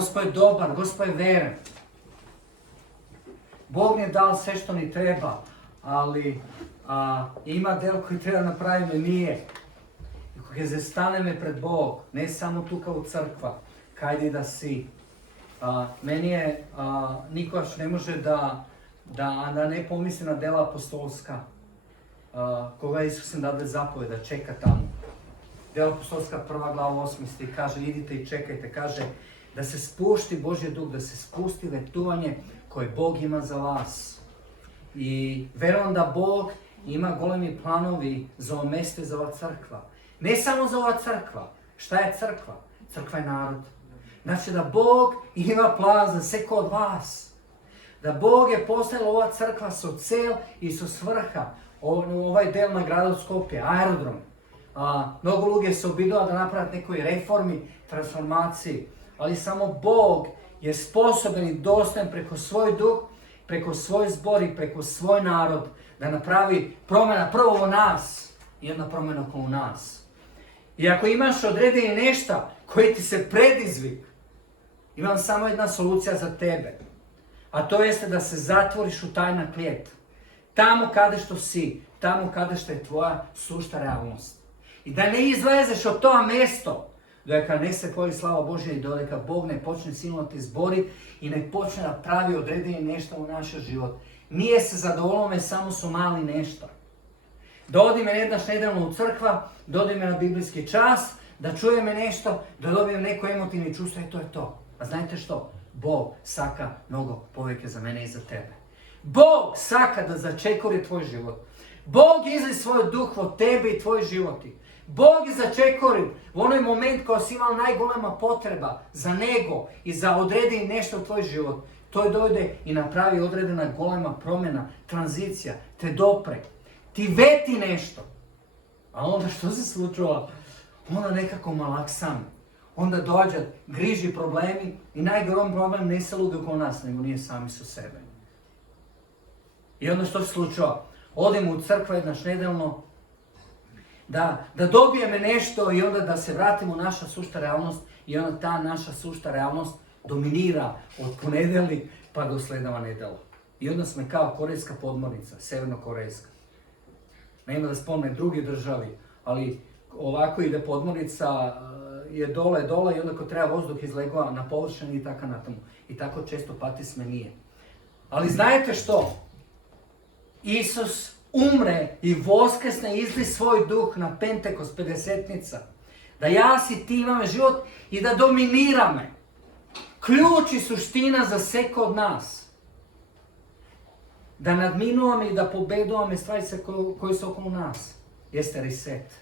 Gospod je dobar, Gospod je veren. Bog mi je dao sve što mi treba, ali ima del koji treba napraviti, nije. I kako se stane me pred Bog, ne samo tu kao crkva, kajdi da si. Meni je, nikoš ne može da ne pomisli na dela apostolska, koga Isus im dade zapovjed, čeka tamo. Dela apostolska 1. glava 8. stih kaže, idite i čekajte, kaže da se spušti Božji duh, da se spusti vetovanje koje Bog ima za vas. I verujem da Bog ima golemi planovi za ovo mjesto i za ova crkva. Ne samo za ova crkva. Šta je crkva? Crkva je narod. Znači da Bog ima plan za sve kod vas. Da Bog je postavila ova crkva su cel i su svrha. Ovaj del na gradu Skopje, aerodrom. Mnogo ljudi se obidova da napraviti nekoj reformi, transformaciji. Ali samo Bog je sposoban i dostojan preko svoj duh, preko svoj zbor i preko svoj narod da napravi promjena prvo u nas i onda promjena oko nas. I ako imaš odredeni nešto koji ti se predizvi, imam samo jedna solucija za tebe. A to jeste da se zatvoriš u tajna klijet. Tamo kada što si, tamo kada što je tvoja sušta realnost. I da ne izlezeš od toga mjesto, dok ne se pojavi slava Božja i dok Bog ne počne silno ti zboriti i ne počne da pravi odredeni nešto u naš život. Nije se zadovoljno samo su mali nešto. Da odi me jednaš nedavno u crkva, da odi me na biblijski čas, da čuje me nešto, da dobijem neko emotivni čustvo i to je to. A znajte što? Bog saka mnogo povijeke za mene i za tebe. Bog saka da začekori tvoj život. Bog izli svoj duh od tebe i tvoj životi. Bog je začekorio u onaj moment kada si imao najgolema potreba za nego i za odredi nešto u tvoj život. To je dojde i napravi odredena golema promjena, tranzicija, te dopre. Ti veti nešto. A onda što se slučava? Onda nekako malaksam. Onda dođe griži problemi i najgorom problem ne se ludi oko nas, nego nije sami su sebe. I onda što se slučava? Odemo u crkvu jednaš nedelno, da dobijeme nešto i onda da se vratimo u naša sušta realnost i onda ta naša sušta realnost dominira od ponedeljka pa do sledava nedela. I onda smo kao korejska podmornica, severno-korejska. Nema da spomne drugi državi, ali ovako ide podmornica, je dole i onda ko treba vozduh izlegova na površini i tako na tomu. I tako često pati sme nije. Ali znajte što? Isus umre i voskresne izli svoj duh na Pentekost 50-nica. Da ja si ti imame život i da dominirame. Ključ i suština za sve kod nas. Da nadminuvame i da pobedujeme stvari koje su okolo nas. Jeste reset.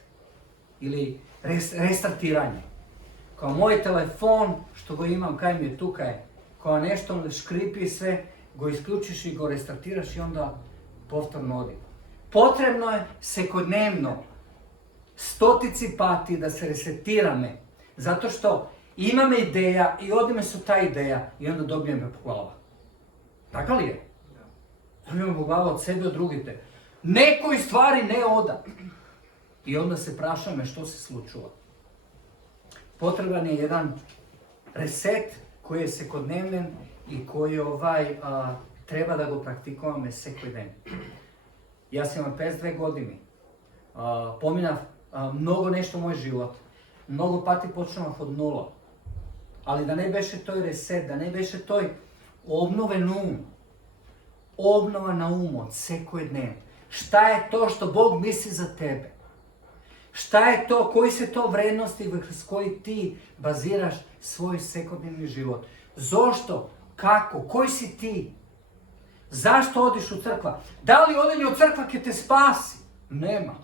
Ili restartiranje. Kao moj telefon, što go imam, kaj mi je tukaj, kao nešto škripi sve, go isključiš i go restartiraš i onda povtorno odi. Potrebno je sekodnevno stotici pati da se resetirame. Zato što imam ideja i odime su ta ideja i onda dobijem me po glava. Tako li je? Dobijem po glava od sebe, od drugite. Nekoj stvari ne oda. I onda se prašame što se slučuva. Potreban je jedan reset koji je sekodnevnen i koji treba da go praktikujeme sekoj den. Ja sam imam 52 godine. Pominav mnogo nešto u moj život. Mnogo pati počnemo od nula. Ali da ne beše toj reset, da ne beše toj obnoven um. Obnova na umu od sekoj den. Šta je to što Bog misli za tebe? Šta je to, koji se to vrednosti s koji ti baziraš svoj sekodnevni život? Zašto? Kako? Koji si ti? Zašto odiš u crkva? Da li odenje u crkva ke te spasi? Nema.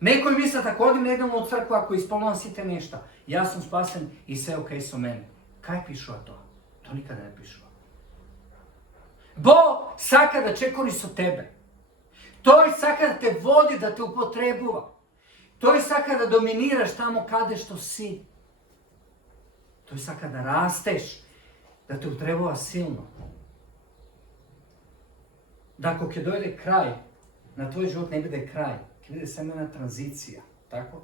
Neko je misle tako odim nedavno u crkvu ako ispolnovam si te nešto. Ja sam spasen i sve ok su meni. Kaj pišu o to? To nikada ne pišu. Bog saka da čekori su tebe. To je saka da te vodi, da te upotrebuva. To je saka da dominiraš tamo kada što si. To je saka da rasteš, da te upotrebova silno. Da ako ke dojde kraj, na tvoj život ne bude kraj, ke bude samo jedna tranzicija, tako?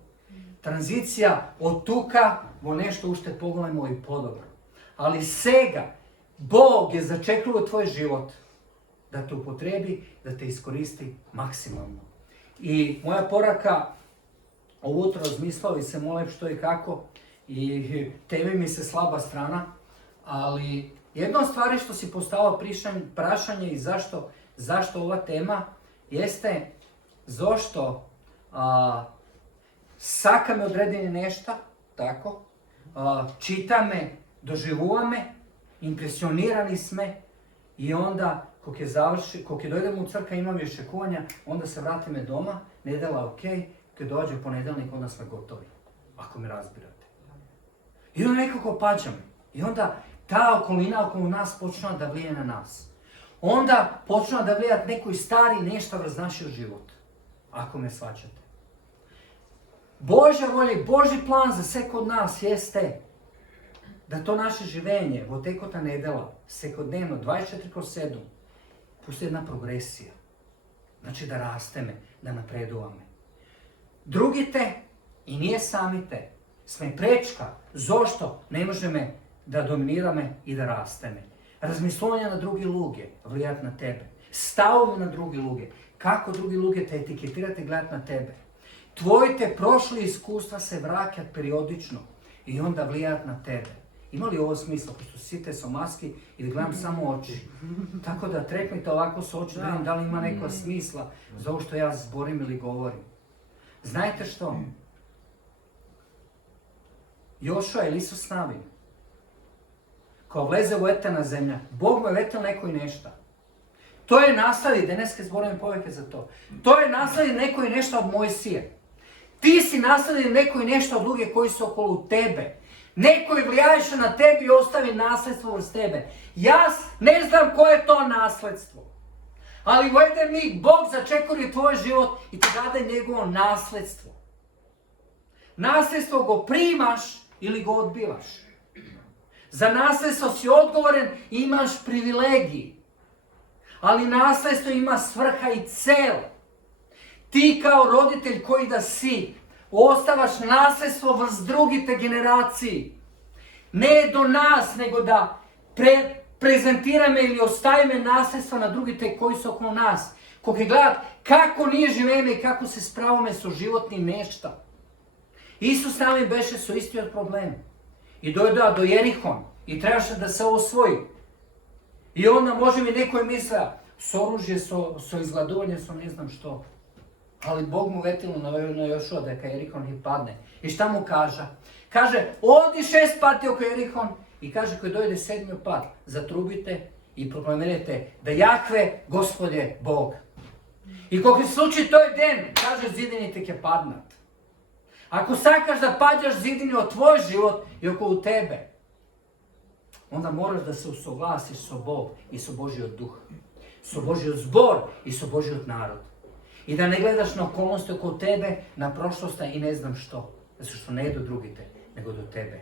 Tranzicija od tuka vo nešto ušte pogledamo i podobro. Ali sega, Bog je začekrio tvoj život da te upotrebi, da te iskoristi maksimalno. I moja poraka, ovo jutro razmislio i se molim što i kako, i tebi mi se slaba strana, ali jedna od stvari što si postavio prašanje i zašto ova tema, jeste zašto saka me odredini nešta, tako, čita me, doživuja me, impresionirani sme i onda, kog je dojdemo u crkva, imam više kuvanja, onda se vratime doma, nedela ok, kad dođe ponedeljnik, onda smo gotovi, ako me razbirate. I onda nekako pađamo. I onda ta okolina okolo nas počne da vlije na nas. Onda počne da vlijat nekoj stari nešto kroz naš život, ako me svačate. Božja volja i Božji plan za sve kod nas jeste da to naše živenje, od tekota nedela, svakodnevno, 24/7, pusti jedna progresija. Znači da rasteme, da napredujeme. Drugi te, i nije sami te, sme prečka, zašto ne možemo da dominirame i da rasteme. Razmišljanja na drugi luge, vlijat na tebe. Stavovi na drugi luge. Kako drugi luge te etiketirate, gledat na tebe. Tvoji te prošli iskustva se vraćat periodično i onda vlijat na tebe. Ima li ovo smisla, pošto site su maski i da gledam samo oči. Tako da trepnite ovako s oči, da vidim da li ima neko smisla za ovo što ja zborim ili govorim. Znajte što? Jošua ili Isus Navin, ko vleze u etena zemlja, Bog mu je vetel neko i nešta. To je nasledi, deneske zborim poveke za to. To je nasledi neko i nešta od Mojsije. Ti si nasledi neko i nešta od druge koji su okolo tebe. Neko je vlijajše na tebi i ostavi nasledstvo uz tebe. Ja ne znam koje je to nasledstvo. Ali u jedan mig Bog začekori tvoj život i ti dade njegovo nasledstvo. Nasledstvo go primaš ili go odbivaš. Za nasledstvo si odgovoren i imaš privilegiji. Ali nasledstvo ima svrha i cel. Ti kao roditelj koji da si, ostavaš nasledstvo vrst drugite generaciji. Ne do nas, nego da prezentirame ili ostavime nasledstva na drugite koji su okolo nas. Kog je gledat kako nije živeme i kako se spravome su životni nešta. Isus nami beše su isti od problema. I dojde do Jerihon i trebaše da se osvoji. I onda može mi neko misla, s oružje, so izgladovanje, so ne znam što. Ali Bog mu vetilo na Jošua da ka Jerihon i padne. I šta mu kaže? Kaže, odi 6 pati oko Jerihon i kaže, koji dojde 7. pad, zatrubite i proklamirajte da Jahve, Gospod je Bog. I kog je slučaj to je den, kaže, zidini te ke padnat. Ako sakaš da pađaš zidini od tvoj život i oko tebe, onda moraš da se usoglasiš sa Bog i sa Božji od duh. Sa Božji od zbor i sa Božji od narod. I da ne gledaš na okolnosti oko tebe, na prošlost i ne znam što. Zato što ne do drugite, nego do tebe.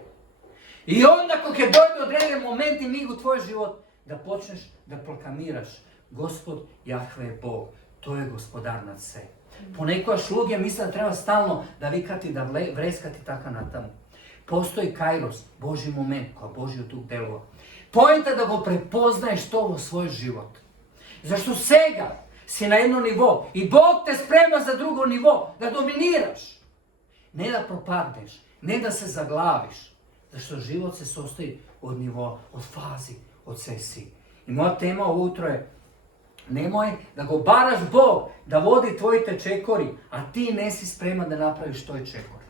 I onda kog je dojde određen moment i mig u tvoj život, da počneš da proklamiraš Gospod Jahve je Bog. To je gospodar nad sve. Ponekoj šluge misle da treba stalno da vikati, da vreskati taka na tamo. Postoji kairos, Božji moment, koja Božji duh delova. Pojenta da go prepoznaješ to u svoj život. Zašto svega si na jedno nivo i Bog te sprema za drugo nivo, da dominiraš. Ne da propadneš, ne da se zaglaviš. Zašto život se sastoji od nivoa, od fazi, od sesiji. I moja tema ovo jutro je, nemoj da go baraš Bog, da vodi tvoji te čekori, a ti nesi spreman da napraviš toj čekor.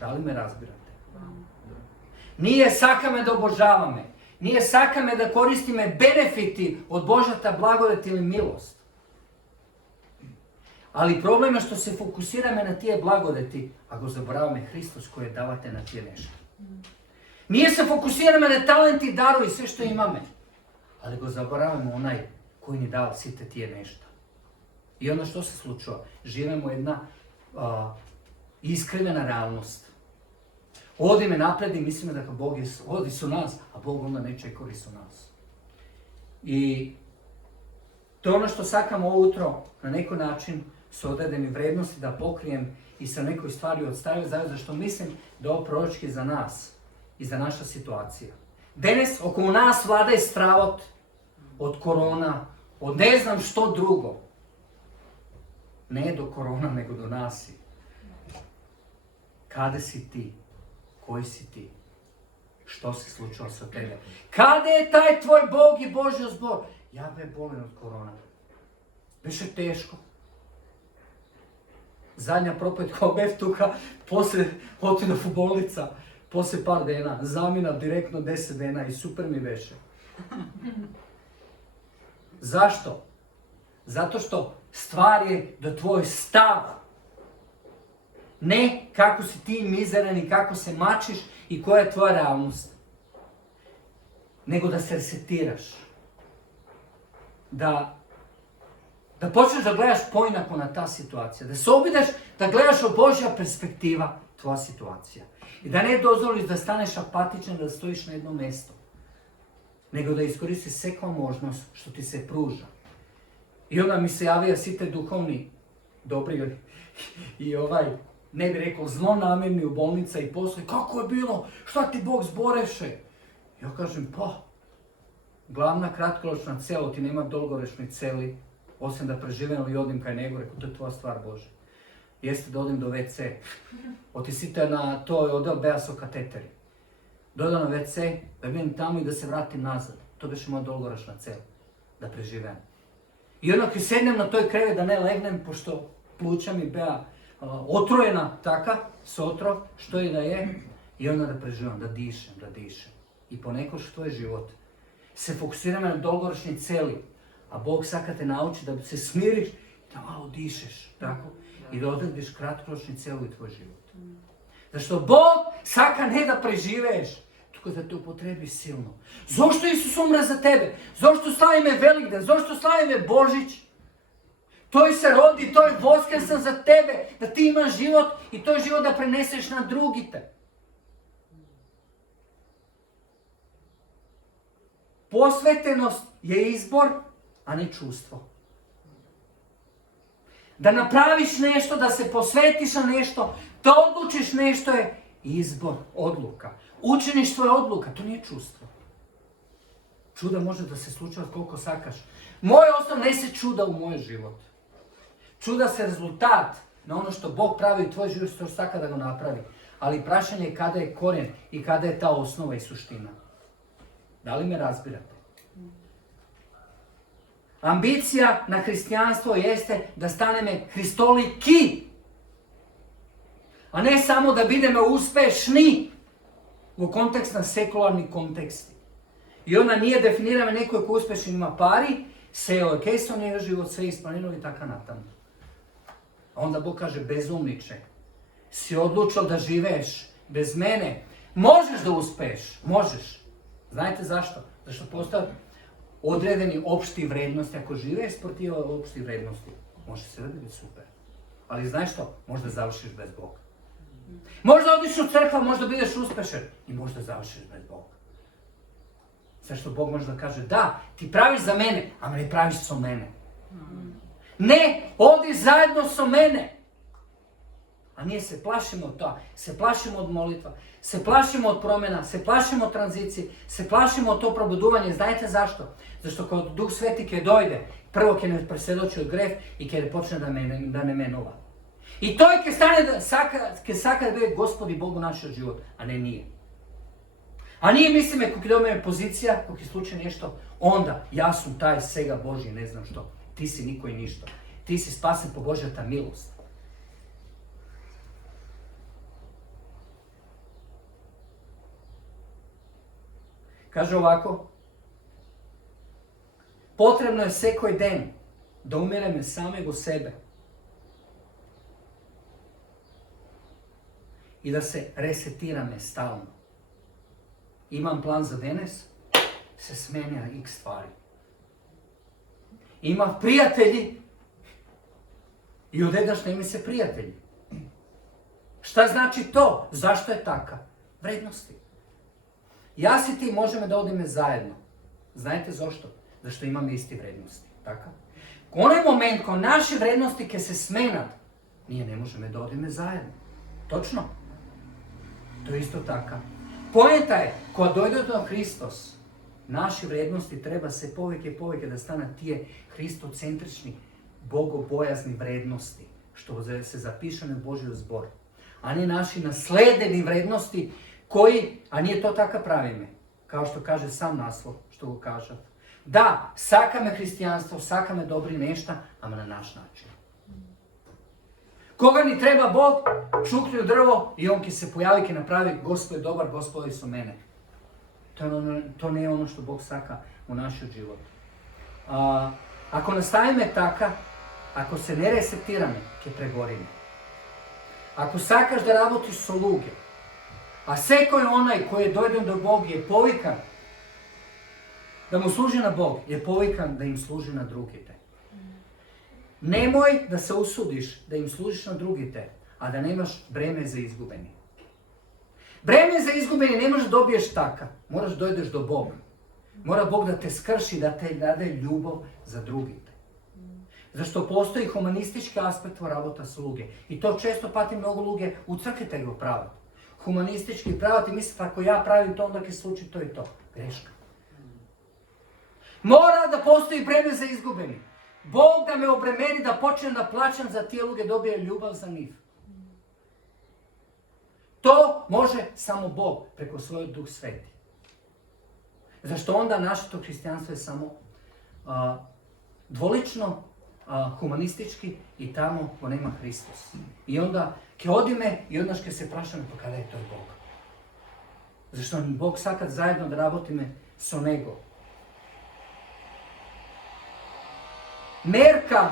Da li me razbirate? Nije sakame da obožavame. Nije sakame da koristime benefiti od Božjata blagodat ili milost. Ali problem je što se fokusirame na tije blagodati, a go zaboravame Hristos koji je davate na tije nešto. Nije se fokusirame na talenti, darovi, sve što imame. Ali go zaboravamo onaj koji ni dao site tije nešto. I onda što se slučava? Živimo jedna iskrivena realnost. Odi me napred i mislimo da Bog je, odi su nas, a Bog onda neće kori su nas. I to je ono što sakam ovo jutro na neki način s odredeni vrednosti da pokrijem i sa nekoj stvari odstavio zašto mislim da je ovo proročki za nas i za naša situacija. Danes okolo nas vlada stravot od korona, od ne znam što drugo. Ne do korona, nego do nas. Kada si ti? Koji si ti? Što se slučilo sa tebe? Kada je taj tvoj Bog i Božji zbor? Ja be bolen od korona. Biše teško. Zadnja propoved kao bev tuka, poslije otidu u bolnica, poslije par dana, zamina direktno 10 dana i super mi veše. Zašto? Zato što stvar je da tvoj stav, ne kako si ti mizeran i kako se mačiš i koja je tvoja realnost, nego da se resetiraš. Da počneš da gledaš poinako na ta situacija, da se obidaš da gledaš od Božja perspektiva tvoja situacija. I da ne dozvoliš da staneš apatičan, da stojiš na jednom mjestu, nego da iskoristiš sekva možnost što ti se pruža. I onda mi se javija svi te duhovni dobri i ne bi rekao zlonamjerni u bolnica i poslije, kako je bilo, šta ti Bog zboreše? Ja kažem, glavna kratkoročna celo ti nema dolgoročni celi, osim da preživim ili odim kaj nego, rekao, to je tvoja stvar Bože. Jeste da odim do WC, otisite na to odel beaso kateteri. Dodam na WC, da vidim tamo i da se vratim nazad. To biše moja dolgoročna cel, da preživim. I onda kad sednem na toj krevet da ne legnem, pošto pluća mi bea otrojena taka, s otrov, što i da je, i onda da preživim, da dišem. I ponekoš tvoj život se fokusiram na dolgoročni celi, a Bog saka te nauči da se smiriš i da malo dišeš, tako? I da odrediš kratkoročni celi tvoj život. Zašto Bog saka ne da preživeš, tuko da te upotrebi silno. Zašto Isus umre za tebe? Zašto slavime Velikdan? Zašto slavime Božić? Toj se rodi, toj voskrsan za tebe, da ti imaš život i toj život da preneseš na drugite. Posvetenost je izbor, a ne čustvo. Da napraviš nešto, da se posvetiš na nešto, da odlučiš nešto je izbor, odluka. Učiniš svoje odluka, to nije čustvo. Čuda može da se slučava koliko sakaš. Moj osnov ne se čuda u moj život. Čuda se rezultat na ono što Bog pravi u tvoj život, što saka da ga napravi. Ali prašanje je kada je korijen i kada je ta osnova i suština. Da li me razbirate? Ambicija na hristijanstvo jeste da staneme hristoliki, a ne samo da budeme uspešni u kontekst na sekularni kontekst. I ona nije definirana neko ko uspešan ima pari, seo je kesto njega život, sve isplanino i taka natam. A onda Bog kaže, bezumniče, si odlučio da živeš bez mene, možeš da uspeš, možeš. Znajte zašto? Zašto postoje odredeni opšti vrednosti. Ako živeš sportiv opšti vrednosti, može se da biti super. Ali znaš što? Možda završiš bez Boga. Možda odiš u crkva, možda budeš uspešan i možda završiš bez Boga. Zašto Bog može da kaže, da, ti praviš za mene, a ne praviš sa mene. Ne, odi zajedno sa mene. A nije se plašimo od toga, se plašimo od molitva, se plašimo od promjena, se plašimo od tranzicije, se plašimo od to probuduvanje. Znajte zašto? Zašto kad Duh Sveti ke dojde, prvo ke ne presvjedoči od greh i ke ne počne da ne menova. I to je ke stane ke saka da bude Gospodi Bogu našo život, a ne nije. A nije misli me kako je pozicija, kako je slučaj nešto, onda ja sam taj svega Božji, ne znam što. Ti si niko i ništa. Ti si spasen po Božja ta milost. Kaže ovako, potrebno je sekoj den da umireme samego sebe i da se resetirame stalno. Imam plan za danas, se smenja x stvari. Imam prijatelji i odjedaš ne mi se prijatelji. Šta znači to? Zašto je taka? Vrednosti. Ja si ti možemo da odime zajedno. Znajte zašto? Zašto imamo isti vrednosti. Tako? Onaj moment ko naše vrednosti ke se smenat, nije ne možemo da odime zajedno. Točno? To je isto tako. Poenta je, ko dojde do Hristos, naši vrednosti treba se povijeke da stane tije hristocentrični, bogobojazni vrednosti, što se zapiše na Božju zbor. A ne naši nasledeni vrednosti koji, a nije to tako pravime, kao što kaže sam naslov, što go kaže. Da, sakame hristijanstvo, sakame dobri nešta, ama na naš način. Koga ni treba Bog, čukne u drvo i on ki se pojavi, ki napravi Gospod je dobar, Gospodi su mene. To ne je ono što Bog saka u našem životu. Ako nastavime taka, ako se ne resetirame, ke pregorime. Ako sakaš da rabotiš sluge, a seko je onaj koji je dojden do Boga je povikan da mu služi na Bog, je povikan da im služi na drugite. Nemoj da se usudiš da im služiš na drugite, a da nemaš breme za izgubeni. Breme za izgubeni ne možeš dobiješ taka, moraš dojdeš do Boga. Mora Bog da te skrši, da te dade ljubav za drugite. Zašto postoji humanistički aspekt rabota sluge. I to često pati mnogo luge u crkvi te go pravati. Humanistički pravati, mislite ako ja pravim to, onda ke sluči to i to. Greška. Mora da postoji breme za izgubeni. Bog da me obremeni da počnem da plaćam za tije luge, dobije ljubav za njih. To može samo Bog preko svojeg Duh Sveti. Zašto onda naše to hristijanstvo je samo dvolično, humanistički i tamo ko nema Hristos. I onda ke odime i onda ke se prašame pa kada je to Bog. Zašto Bog sakad zajedno da rabotime so Nego. Merka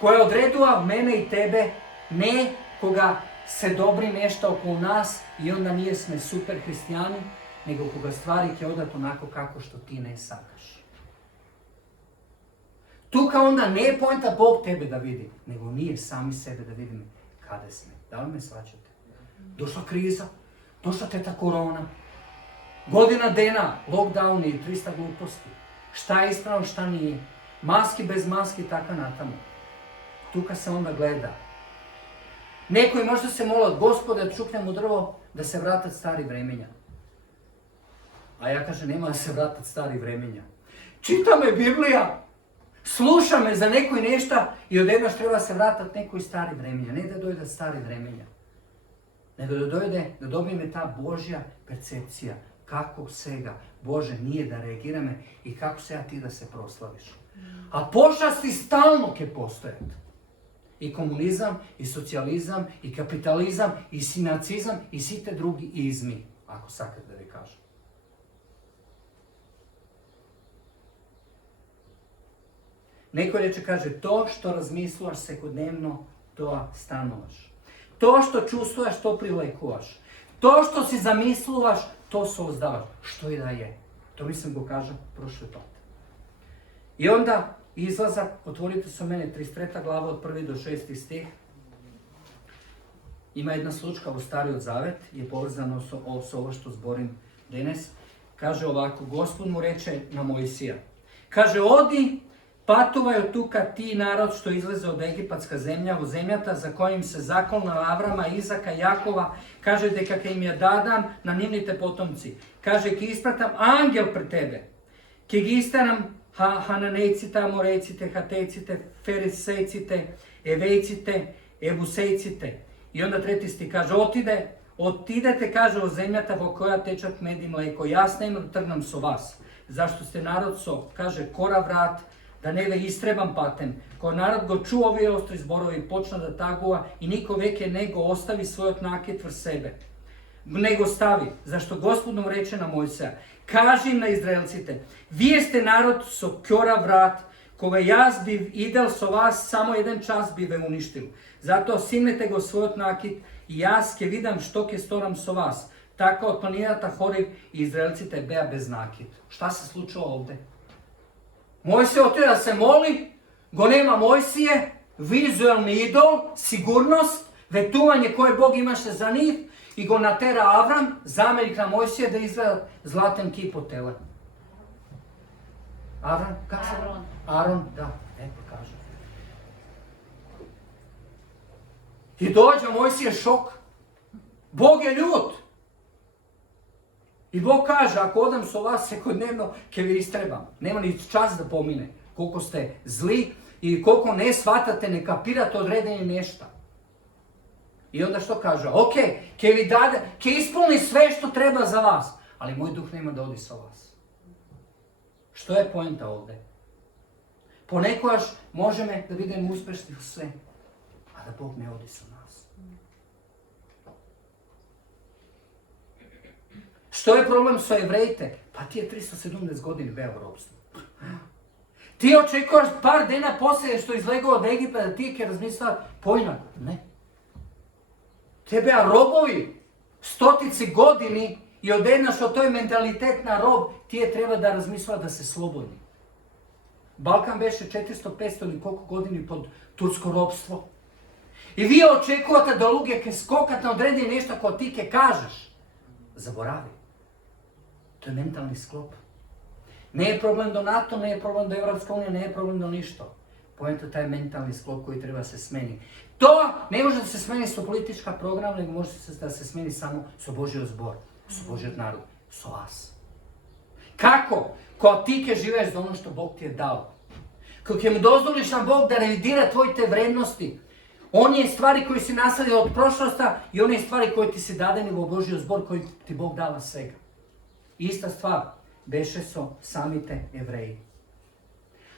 koja odredува mene i tebe, ne koga se dobri nešto oko nas i onda nije sme super hristijani, nego koga stvari ke odat onako kako što ti ne sakaš. Tuka onda ne je poenta Bog tebe da vidi, nego nije sami sebe da vidimo kada sme. Da li me svačate? Došla kriza, došla teta korona, godina dena, lockdown i 300 gluposti. Šta je ispravno, šta nije. Maski bez maski, taka natamo. Tuka se onda gleda. Neko je možda se molio od Gospoda da čuknem u drvo da se vratat stari vremenja. A ja kažem, nema da se vratat stari vremenja. Čita me Biblija, sluša me za neko i nešta i odjednaš treba se vratat neko iz stari vremenja. Ne da dojde stari vremenja, nego da dojde, da dobijeme ta Božja percepcija. Kako svega, Bože, nije da reagirame i kako se ja ti da se proslaviš. A pošasti stalno ke postojati. I komunizam, i socijalizam, i kapitalizam, i sinacizam, i svi te drugi izmi, ako sakad da vi kažem. Neko reče, kaže, to što razmisluvaš sekodnevno, to stanovaš. To što čustuješ, to prilekuvaš. To što si zamisluvaš, to sozdavaš. Što i da je. To mislim go kažem prošle put. I onda izlazak, otvorite se mene 33. glava od 1. do 6. stih. Ima jedna slučka u Stari Zavet, je povezano s ovo što zborim danas. Kaže ovako, Gospod mu reče na Mojsija. Kaže, odi, patuvaju tuka ti narod što izleze od egipatska zemlja, u zemljata za kojim se zakon na Avrama, Izaka, Jakova, kaže deka im je dadan na nivnite potomci. Kaže, ki ispratam angel pred tebe, ki gi istaram Hananejcite, Amorejcite, Hatejcite, Ferisejcite, Evejcite, Ebusejcite. I onda 3. stih kaže, otidete, kaže, o zemljata vo koja tečat med i mleko. Ja snem trgnam so vas. Zašto ste narod so, kaže, kora vrat, da neve istrebam patem. Ko narod go ču ovi ostri zborovi, počna da tagua i niko veke nego ostavi svoj naket vr sebe. Nego stavi, zašto Gospod nam reče na Mojsija, kaži im na Izraelcite, vi ste narod so kjora vrat, koga jaz biv idel so vas, samo jedan čas bi ve uništil. Zato simnete go svoj nakit i jaz ke vidam što ke storam so vas. Tako od planinata Horiv i Izraelcite beja bez nakit. Šta se slučilo ovdje? Mojsije otio da se moli, go nema Mojsije, vizualni idol, sigurnost, vetuvanje koje Bog imaše za njih, i go natera Avram, zamjenik na Mojsije, da izgleda zlatan kip od tele. Avram, kako se zove? Aron, da, kaže. I dođe Mojsije šok. Bog je ljut. I Bog kaže, ako odam sa vas svakodnevno, ke vi istrebam. Nema ni čas da pomine koliko ste zli i koliko ne shvatate, ne kapirate određenje nešto. I onda što kaže? Ok, ke vi dade, ke ispuni sve što treba za vas, ali moj duh nema da odi sa vas. Što je poenta ovdje? Ponekojaš možemo da vidimo uspešni u sve, a da Bog ne odi sa nas. Što je problem sa Jevrejite? Pa ti je 370 godina bio u ropstvu. Ti očekuješ par dana poslije što izlegao od Egipta da ti je razmislila pojma. Ne. Tebe robovi stotici godini i odjednaš od toj mentalitet na rob, ti je treba da razmislila da se slobodi. Balkan beše 400-500 ili koliko godini pod tursko ropstvo. I vi očekujete da lugeke skokat na odredi nešto ko ti ke kažeš. Zaboravi. To je mentalni sklop. Ne je problem do NATO, ne je problem do Evropska unija, ne je problem do ništo. Poenta taj mentalni sklop koji treba se smeni. To ne može da se smeni sa politička programa, nego može da se smeni samo sa Božjoj zbor, sa Božjoj narod, sa vas. Kako? Ko ti ke živeš za ono što Bog ti je dao. Kako mu dozvoliš na Bog da revidira tvoje te vrednosti. One stvari koje si nasadio od prošlosta i one stvari koje ti se dadeni u Božjoj zbor koji ti Bog dala svega. Ista stvar beše so samite Jevreji.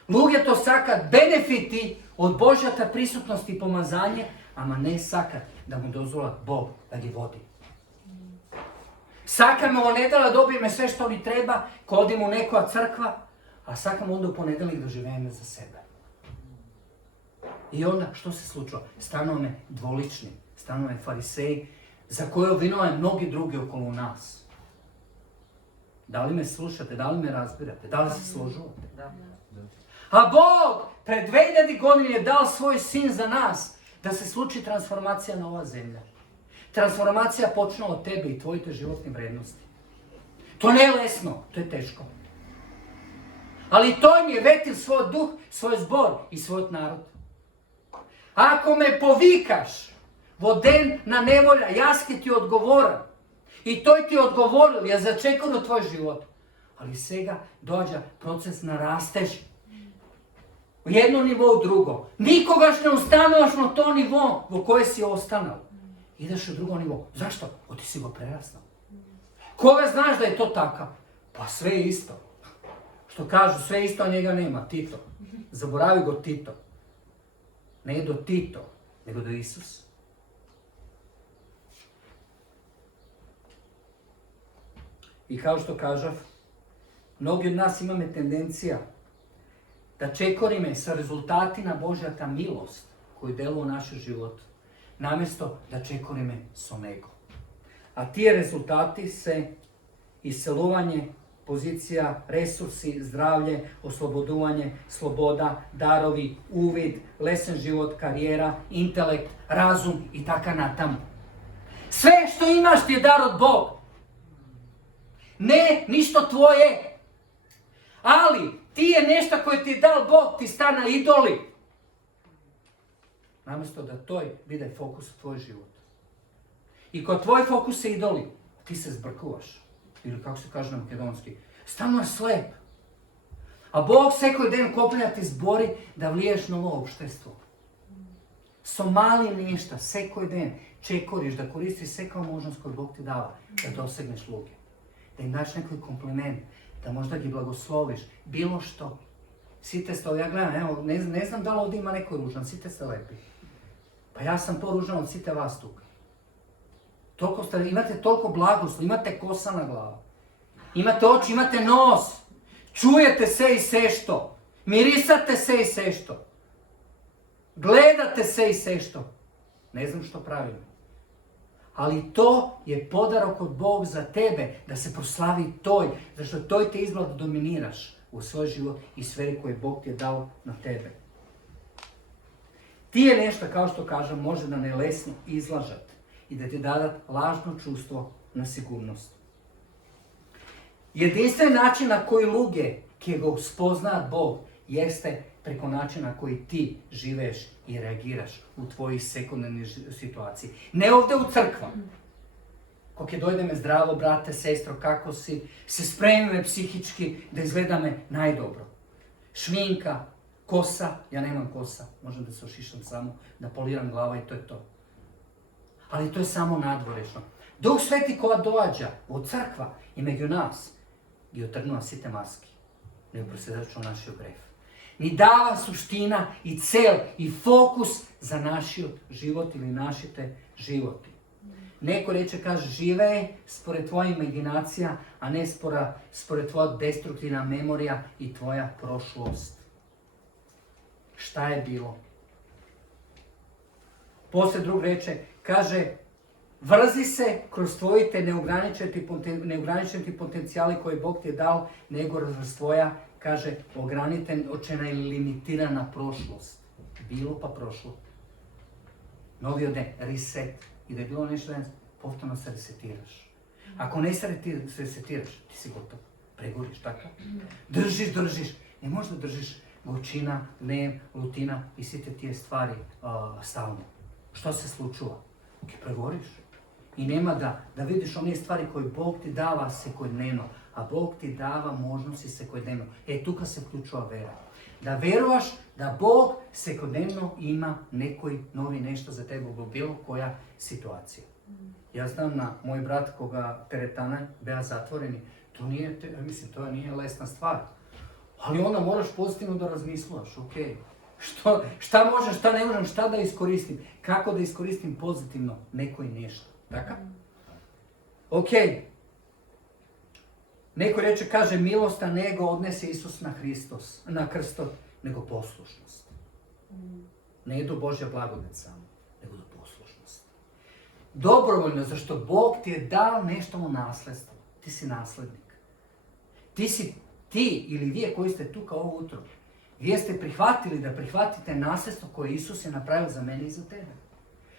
Luge to sakat benefiti od Božjata prisutnosti i pomazanje, ama ne sakat da mu dozvola Bog da gi vodi. Sakam ovo nedela dobijeme sve što mi treba, ko odim u nekoja crkva, a sakam onda u ponedeljak doživljajme za sebe. I onda što se slučilo? Stanove dvolični, stanove fariseji, za koje vinove mnogi drugi okolo nas. Da li me slušate, da li me razbirate, da li se složujete? Da. A Bog pred 2000 godina je dao svoj sin za nas da se sluči transformacija na ova zemlja. Transformacija počne od tebe i tvojite životne vrednosti. To ne je lesno, to je teško. Ali to im je vetil svoj duh, svoj zbor i svoj narod. Ako me povikaš voden na nevolja, jaski ti odgovoran. I to ti odgovorili, ja začekam na tvoj život. Ali svega dođa proces narasteš. U jedno nivo, u drugo. Nikogaš ne ustanovaš na to nivo u koje si ostanao. Ideš u drugo nivo. Zašto? O ti si go prerasnao. Koga znaš da je to takav? Pa sve je isto. Što kažu, sve isto, a njega nema. Tito. Zaboravi go Tito. Ne do Tito, nego do Isus. I kao što kažav, mnogi od nas imame tendencija da čekorime sa rezultatima Božja milost koju deluje u našem životu, namjesto da čekorime sa nego. A ti rezultati se iselovanje, pozicija, resursi, zdravlje, osloboduvanje, sloboda, darovi, uvid, lesen život, karijera, intelekt, razum i taka natam. Sve što imaš ti je dar od Bog. Ne, ništa tvoje. Ali ti je nešto koje ti je dal Bog, ti stana idoli. Namjesto da toj bude fokus u tvoj život. I kod tvoj fokus se idoli, ti se zbrkuvaš. Ili kako se kaže na makedonski, stalno je slep. A Bog sekoj den koplja ti zbori da vliješ na ovo opštestvo. So mali nešto, sekoj den čekoriš da koristiš sve kao možnost koju Bog ti dava da dosegneš luge. Da im daš neki kompliment, da možda gi blagosloviš, bilo što. Site ste, ja gledam, evo, ne znam da li ovdje ima neko ružan, site ste lepi. Pa ja sam poružan od site vas tukaj. Imate toliko blagoslova, imate kosa na glavu. Imate oči, imate nos. Čujete se i sešto. Mirisate se i sešto. Gledate se i sešto. Ne znam što pravim. Ali to je podarak od Bog za tebe, da se proslavi toj, zašto toj te izgleda da dominiraš u svoj život i sferi koje Bog ti je dao na tebe. Ti je nešto, kao što kažem, može da nelesno izlažat i da ti dadat lažno čustvo na sigurnost. Jedinstven način na koji luge, kje ga spoznat Bog, jeste preko načina na koji ti živeš i reagiraš u tvojih sekundarnih situaciji. Ne ovdje u crkva. Kok je dojde me zdravo, brate, sestro, kako si, se spremi me psihički da izgleda me najdobro. Šminka, kosa, ja nemam kosa, možem da se ošišam samo, da poliram glava i to je to. Ali to je samo nadvorečno. Duh Sveti koja dođa od crkva i među nas, i otrgnula site maski, ne uprosjedaču našio gref. Ni dava suština i cel i fokus za našio život ili našite životi. Neko reče, kaže, žive spored tvoja imaginacija, a ne spored tvoja destruktivna memorija i tvoja prošlost. Šta je bilo? Poslije drug reče, kaže, vrzi se kroz tvoji te neograničeni potencijali koje Bog ti je dao, nego kroz tvoja, kaže, ograničena ili limitirana prošlost. Bilo pa prošlo. Novi ode, reset. I da je bilo nešto danas, povtorno se resetiraš. Ako ne se resetiraš, ti si gotov. Pregoriš, tako? Držiš. Ne možeš da držiš gorčina, gnev, rutina i sve te tije stvari stalno. Što se slučuva? Pregoriš. I nema da vidiš one stvari koje Bog ti dava sekodnevno, a Bog ti dava možnosti sekodnevno. Tu kad se vključuje vera. Da verovaš da Bog sekodnevno ima nekoj novi nešto za tebe u bilo koja situacija. Ja znam na moj brat koga teretana bea zatvoreni, to nije lesna stvar. Ali onda moraš pozitivno da razmišljaš, ok. Šta možem, šta ne možem, šta da iskoristim, kako da iskoristim pozitivno neko i nešto. Tako? Ok. Neko reče, kaže, milosta nego odnese Isus na krsto, nego poslušnost. Ne idu Božja blagodat samo, nego do poslušnosti. Dobrovoljno, zašto Bog ti je dao nešto u nasljedstvo. Ti si naslednik. Ti ili vi koji ste tu kao ovo utro, vi ste prihvatili da prihvatite nasljedstvo koje Isus je napravio za mene i za tebe.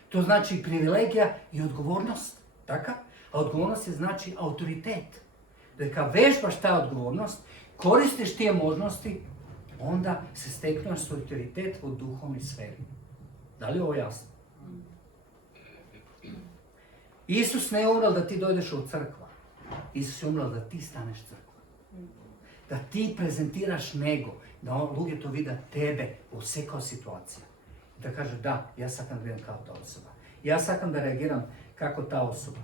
To znači privilegija i odgovornost. Tako? A odgovornost je znači autoritet. Da kad vežbaš ta odgovornost, koristiš tije možnosti, onda se stekneš autoritet u duhovnoj sferi. Da li je ovo jasno? Isus ne je umral da ti dojdeš u crkva. Isus je umral da ti staneš crkva. Da ti prezentiraš nego, da drugi to vide tebe u sve kao situacija. Da kaže, da, ja sakam da vidim kao ta osoba. Ja sakam da reagiram kako ta osoba.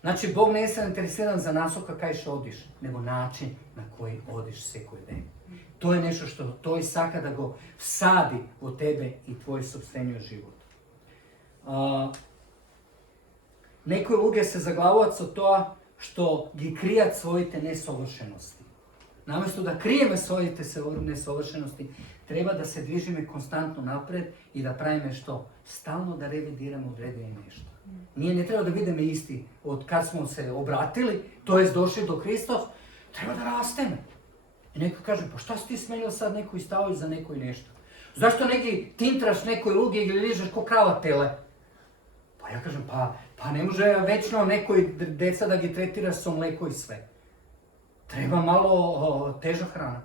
Znači, Bog ne je sad interesiran za nasoka kaj što odiš, nego način na koji odiš sve koji den. To je nešto što to je saka da go sadi u tebe i tvoj sopstvenio život. Nekoj luge se zaglavovac od toga što gi krijat svojite nesovršenosti. Namjesto da krijeme svojite nesovršenosti, treba da se dvižime konstantno napred i da pravime što? Stalno da revidiramo odredimo nešto. Ne treba da vidimo isti od kad smo se obratili, to jest došli do Hristos, treba da rasteme. I neko kaže, pa šta si ti smenio sad neko i stavio za neko i nešto? Zašto neki tintraš nekoj lugi ili ližeš ko krava tele? Pa ja kažem, pa ne može večno nekoj deca da gi tretira sa mleko i sve. Treba malo teža hrana.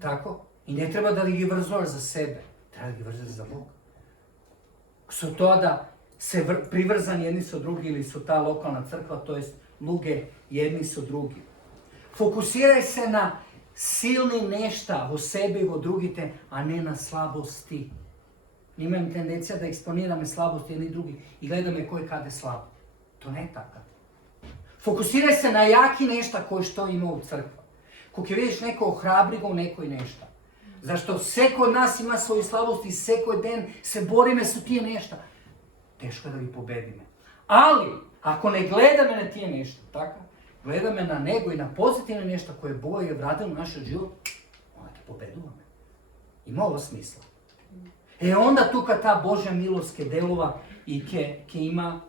Tako? I ne treba da gi vrzuješ za sebe. Treba da gi vrzuješ za Boga. Su to da se privrzani jedni su drugi ili su ta lokalna crkva, to jest luge jedni su drugi. Fokusiraj se na silni nešta u sebi i u drugite, a ne na slabosti. Imam tendencija da eksponiram slabosti jedni drugi i gledam ko je kada slabo. To ne je tako. Fokusiraj se na jaki nešta koji što ima u crkva. Kog je vidiš neko ohrabri ga u nekoj nešta. Zašto sve kod nas ima svoju slabost i sve koji den se borime su tije nešta. Teško je da ih pobedime. Ali, ako ne gleda me na tije nešto, tako? Gleda me na nego i na pozitivno nešto koje Bog je vratilo u naš život, onda te pobedilo me. Ima ovo smisla. Onda tu kad ta Božja milost ke delova i ke ima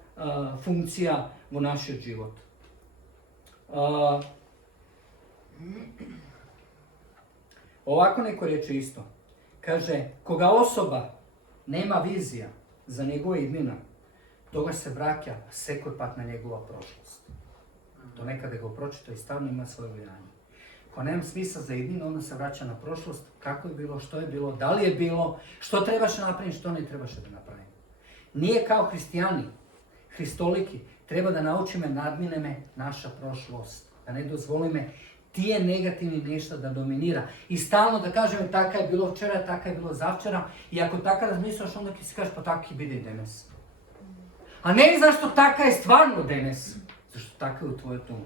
funkcija u našem životu. Ovako neko reče isto. Kaže, koga osoba nema vizija za njegova idnina, toga se vraća sekoj pat na njegova prošlost. To nekada ga pročito i stavno ima svoje vlijanje. Ko nema smisla za idninu, onda se vraća na prošlost, kako je bilo, što je bilo, da li je bilo, što trebaš napraviti, što ne trebaš da napraviti. Nije kao hristijani, hristoliki, treba da nauči me, nadmine me naša prošlost. Da ne dozvoli me tije negativni nešto da dominira. I stalno da kažem, taka je bilo včera, taka je bilo zavčera. I ako taka razmisliš, onda ti si kažeš, pa taki bide i danas. A ne zašto taka je stvarno danas. Zašto taka je u tvojoj tumu.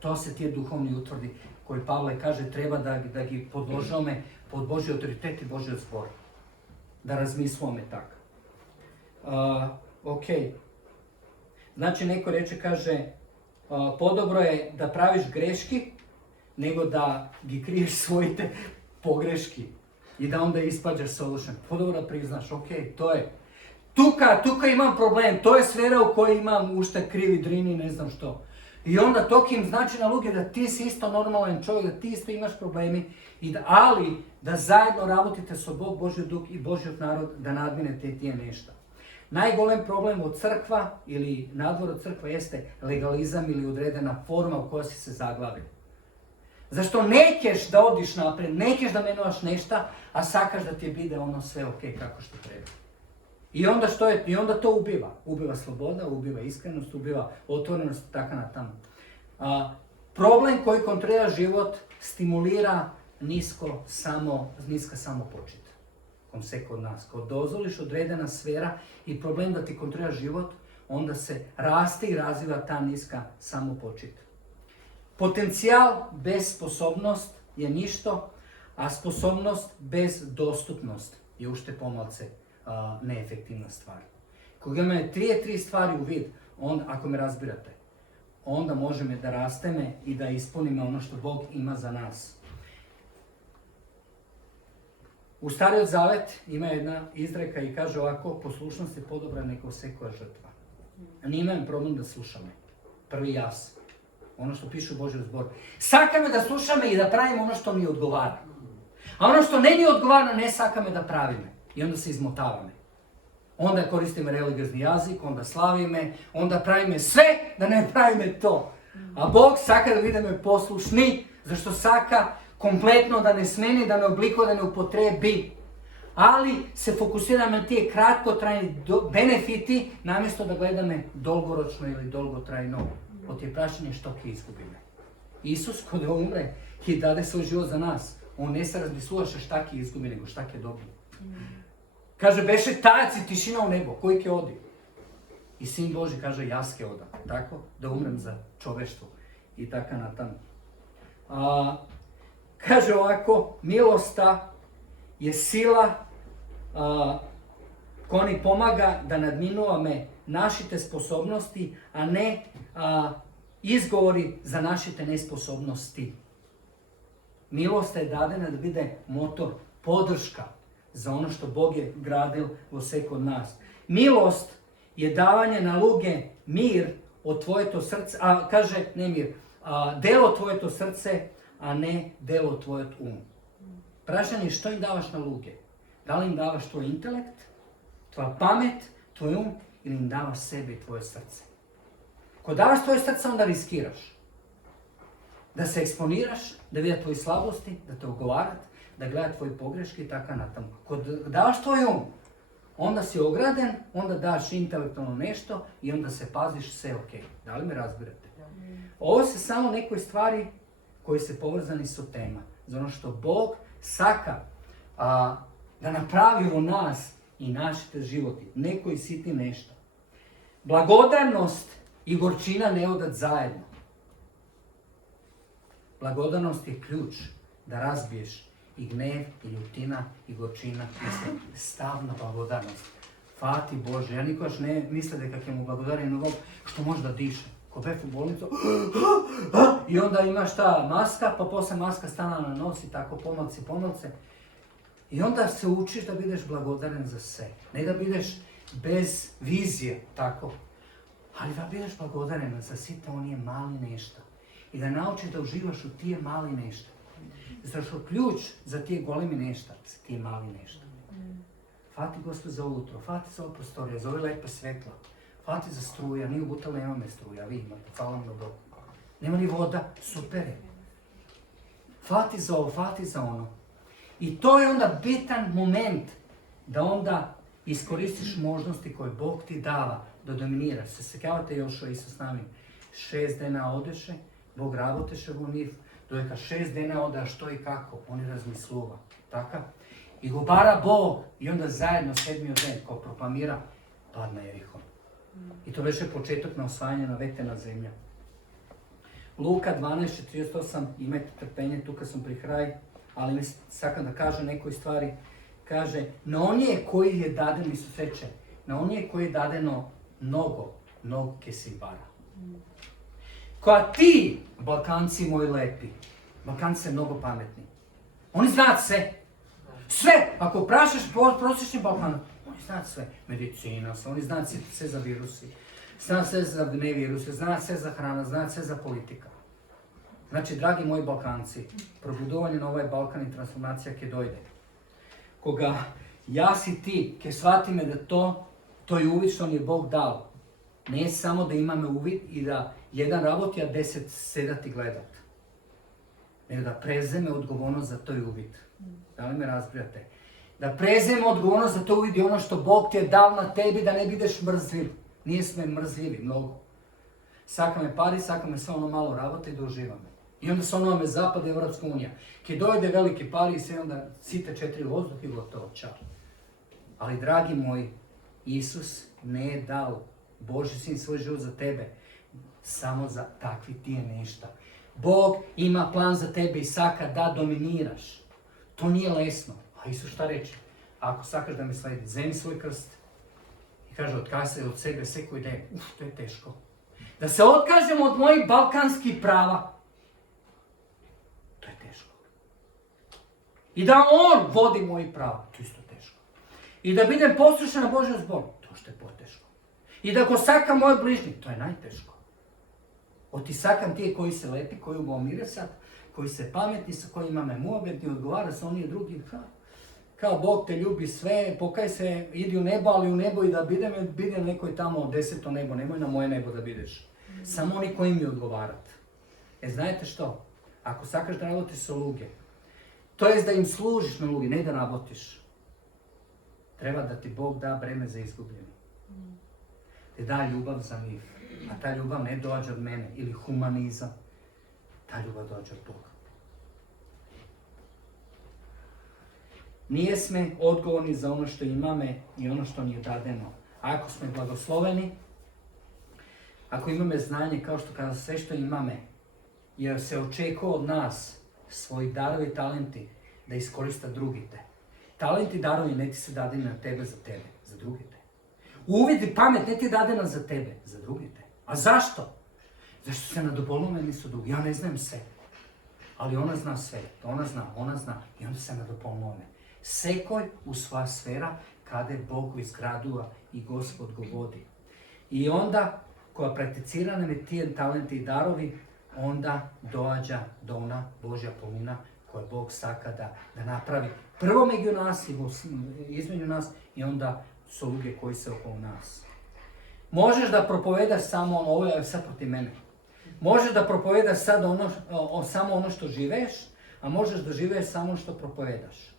To se ti duhovni utvrdi, koji Pavle kaže, treba da gi podložame pod Božji autoritet i Božji zbor. Da razmislimo tako. Ok. Znači neko reče, kaže, podobro je da praviš greški, nego da gi kriješ svoje te pogreški. I da onda ispađaš solution. Podobro da priznaš, ok, to je. Tuka imam problem, to je sfera u kojoj imam ušta krivi drini, ne znam što. I onda to kim znači na luge da ti si isto normalan čovjek, da ti isto imaš problemi, ali da zajedno rabotite sa Bog, Božji duh i Božji narod da nadminete tije nešto. Najgolem problem od crkva ili nadvor od crkva jeste legalizam ili odredena forma u kojoj si se zaglavio. Zašto nećeš da odiš napred, nećeš da menovaš nešto, a sakaš da ti bude ono sve ok kako što treba. I onda to ubiva. Ubiva sloboda, ubiva iskrenost, ubiva otvorenost, tako na tamo. Problem koji kontrolira život stimulira niska samopočet. Kom se kod nas. Kad dozvoliš odredena sfera i problem da ti kontrolira život, onda se raste i razvija ta niska samopočet. Potencijal bez sposobnost je ništo, a sposobnost bez dostupnost je ušte pomalce neefektivna stvar. Koga imaju tri stvari u vid, ako me razbirate, onda možemo da rasteme i da ispunimo ono što Bog ima za nas. U Stari Zavet ima jedna izreka i kaže ovako, poslušnost je podobra nego koja žrtva. Nije imam problem da slušame. Prvi jas. Ono što piše u Božjem zboru. Sakame da slušame i da pravimo ono što mi odgovara. A ono što ne mi odgovara, ne sakame da pravime. I onda se izmotavame. Onda koristime religiozni jezik, onda slavime, onda pravime sve da ne pravime to. A Bog saka da vidimo poslušni, zašto saka kompletno da ne smeni, da ne oblikuje, da ne upotrebi. Ali se fokusiramo na tije kratkotrajni benefiti, namjesto da gledame dolgoročno ili dolgotrajno. Od je prašenje što ki izgubime. Isus kod umre i dade svoj život za nas. On ne se razmisluvaše šta ki izgubi, nego šta ki dobije. Kaže, beše tajac i tišina u nebo, koji ke odi? I Sin Boži kaže, jaske oda, tako? Da umrem za čoveštvo. I tako na tam. Kaže ovako, milosta je sila koja ni pomaga da nadminuvame našite sposobnosti, a ne izgovori za našite nesposobnosti. Milost je dadena da bude motor, podrška za ono što Bog je gradil u sve kod nas. Milost je davanje na luge mir od tvoje to srce, kaže ne mir, delo tvoje to srce, a ne delo tvoje um. Prašanje što im davaš na luge? Da li im davaš tvoj intelekt, tvoja pamet, tvoj um ili im davaš sebe i tvoje srce? Ko davaš tvoje srce, onda riskiraš. Da se eksponiraš, da vidi tvoje slabosti, da te ogovarat, da gleda tvoje pogreške i tako na tamo. Ko davaš tvoj um, onda si ograden, onda daš intelektualno nešto i onda se paziš sve ok. Da li me razbirate? Ovo su samo neke stvari koji se povezani su tema. Za ono što Bog saka da napravi u nas i našite životi. Neko siti nešto. Blagodarnost i gorčina ne odat zajedno. Blagodarnost je ključ da razbiješ i gnev, i ljutina, i gorčina. Stavna blagodarnost. Fati Bože, ja nikoš ne misle da kak je mu blagodaran na Bog, što može da diše. Ko bef u bolnicu, i onda imaš ta maska, pa posle maska stana na nos i tako pomalce. I onda se učiš da budeš blagodaran za sve. Ne da budeš bez vizije, tako. Ali da budeš blagodaran za sita onije mali nešto. I da naučiš da uživaš u tije mali nešto. Zato ključ za tije golemi nešto, za tije mali nešto. Fati Gospod za utro, fati za ovo prostorije, za ove lepe svetla. Fati za struja, nije u Butal nemame struja, vi imate, hvala vam na Bogu. Nema ni voda, super je. Fati za ovo, fati za ono. I to je onda bitan moment da onda iskoristiš možnosti koje Bog ti dava da dominiraš. Se sekavate još o Isus nami. 6 dana odeše, Bog raboteše u njih, dojeka 6 dana oda što i kako, oni razmisluva. Taka? I gobara Bog i onda zajedno 7. dan, ko proklamira, padna Jerihon. I to veše početak na osvajanje navetena zemlja. Luka 12:48, imajte trpenje, tukaj sam pri kraj, ali mi sakam da kažem nekoj stvari. Kaže, na onije koji je dadeno, Isus reče, na onije koji je dadeno mnogo ke si bara. Koja ti, Balkanci moji lepi, Balkanci se mnogo pametni. Oni znaju sve, ako prašaš prosječni Balkan, oni znaju sve. Medicina, oni znaju sve za virusi, znaju sve za neviruse, znaju sve za hrana, znaju sve za politika. Znači, dragi moji Balkanci, probudovanje na ovaj Balkan i transformacija ke dojde. Koga ja si ti, ke shvati me da to je uvid što mi je Bog dao. Ne samo da imame uvid i da jedan raboti, a 10 sedati gledat. Nego da prezeme odgovornost za to je uvid. Da li me razbrijate? Da prezeme odgovornost za to uvid i ono što Bog ti je dao na tebi da ne budeš mrzljiv. Nije sme mrzljivi, mnogo. Saka me pari, saka me sve ono malo rabota i da uživam. I onda se ono me zapade Evropska unija. Kad dojde veliki pari i sve onda cite 4 vozduh i gotovo, čao. Ali dragi moji, Isus ne je dao Boži sin svoj život za tebe, samo za takvi ti je nešto. Bog ima plan za tebe i saka da dominiraš. To nije lesno. A Isus šta reče? Ako sakaš da me sledi, zemi svoj krst. I kaže, otkaj se od sebe sve koji ide. To je teško. Da se otkažemo od mojih balkanskih prava. To je teško. I da on vodi moji prava. To je isto teško. I da budem poslušan na Božjem zboru. To što je poteško. I da ko sakam moj bližnji. To je najteško. Oti sakam tije koji se lepi, koji ubo miresat, koji se pametni, sa kojima me muobetni, odgovara sa onih drugih. Kao Bog te ljubi sve, pokaj se, idi u nebo, ali u nebo i da bidem nekoj tamo 10. nebo, nemoj na moje nebo da bideš. Samo oni koji mi odgovarat. Znajte što? Ako sakaš da rabotiš sa luge, to jest da im služiš na lugi, ne da rabotiš. Treba da ti Bog da breme za izgubljeni. Te da ljubav za njih. A ta ljubav ne dođe od mene ili humanizam. Ta ljubav dođe od Boga. Nije sme odgovorni za ono što imame i ono što nije dadeno. Ako smo blagosloveni, ako imame znanje, kao što kada sve što imame, jer se očekuje od nas svoji darovi i talenti da iskorista drugite. Talenti i darovi ne ti se dadeni na tebe za tebe, za drugite. Uvid i pamet ne ti dadena za tebe, za drugite. A zašto? Zašto se na dobolome nisu drugi? Ja ne znam sve. Ali ona zna sve. Ona zna. I onda se na dobolome. Sekoj u sva sfera kada je Bog izgradua i Gospod go vodi. I onda, koja prakticira nam je tije talenti i darovi, onda dođa do ona Božja pomina koja Bog saka da napravi prvo među nas i između nas i onda sluge koji se oko nas. Možeš da propovedaš samo ono, ovo je sad protiv mene. Možeš da propovedaš sad samo ono što živeš, a možeš da živeš samo ono što propovedaš.